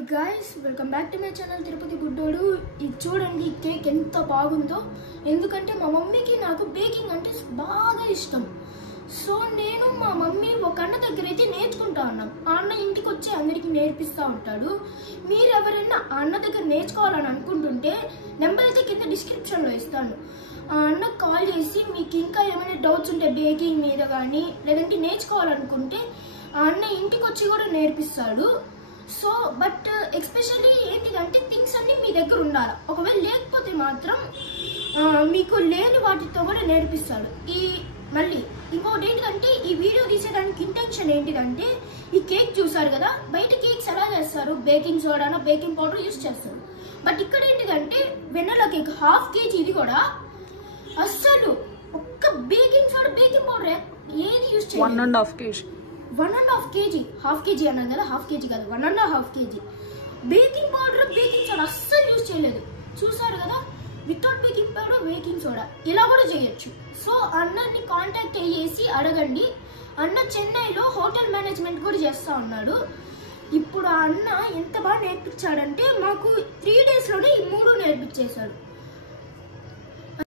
Guys welcome back to my channel Tirupati గుడ్డోడు। ఇది చూడండి ఈ కేక్ ఎంత బాగుందో। ఎందుకంటే మా మమ్మీకి నాకు బేకింగ్ అంటే బాగా ఇష్టం। సో నేను మా మమ్మీ ఒక అన్న దగ్గర అయితే నేర్చుకుంటా ఉన్నాం। ఆ అన్న ఇంటికి వచ్చి అందరికీ నేర్పిస్తూ ఉంటాడు। మీరు ఎవరైనా ఆ అన్న దగ్గర నేర్చుకోవాలని అనుకుంటుంటే నెంబర్ అయితే కింద డిస్క్రిప్షన్లో ఇస్తాను। ఆ అన్న కాల్ చేసి మీకు ఇంకా ఏమైనా డౌట్స్ ఉంటే బేకింగ్ మీద కానీ లేదంటే నేర్చుకోవాలనుకుంటే ఆ అన్న ఇంటికి వచ్చి కూడా నేర్పిస్తాడు। సో బట్ ఎస్పెషల్లీ ఏంటిదంటే థింగ్స్ అన్ని మీ దగ్గర ఉండాలి। ఒకవేళ లేకపోతే మాత్రం మీకు లేని వాటితో కూడా నేర్పిస్తాడు। ఈ మళ్ళీ ఇంకోటి ఏంటిదంటే ఈ వీడియో తీసేదానికి ఇంటెన్షన్ ఏంటిదంటే ఈ కేక్ చూసారు కదా, బయట కేక్స్ ఎలా చేస్తారు, బేకింగ్ సోడానా బేకింగ్ పౌడర్ యూస్ చేస్తారు। బట్ ఇక్కడ ఏంటిదంటే వెన్నెల కేక్ ½ kg, ఇది కూడా అస్సలు ఒక్క బేకింగ్ సోడా బేకింగ్ పౌడర్ ఏది యూస్ చేయాలి। 1.5 kg 1.5 kg, ½ kg అన్నాను కదా, ½ kg కాదు 1.5 kg baking powder baking soda అస్సలు యూజ్ చేయలేదు। చూసారు కదా, without baking powder baking soda ఇలా కూడా చేయొచ్చు। సో అన్నని కాంటాక్ట్ అయ్యేసి అడగండి। అన్న చెన్నైలో హోటల్ మేనేజ్మెంట్ కూడా చేస్తూ ఉన్నాడు। ఇప్పుడు ఆ అన్న ఎంత బాగా నేర్పించాడంటే మాకు 3 days లోనే ఈ 3 నేర్పించేశాడు।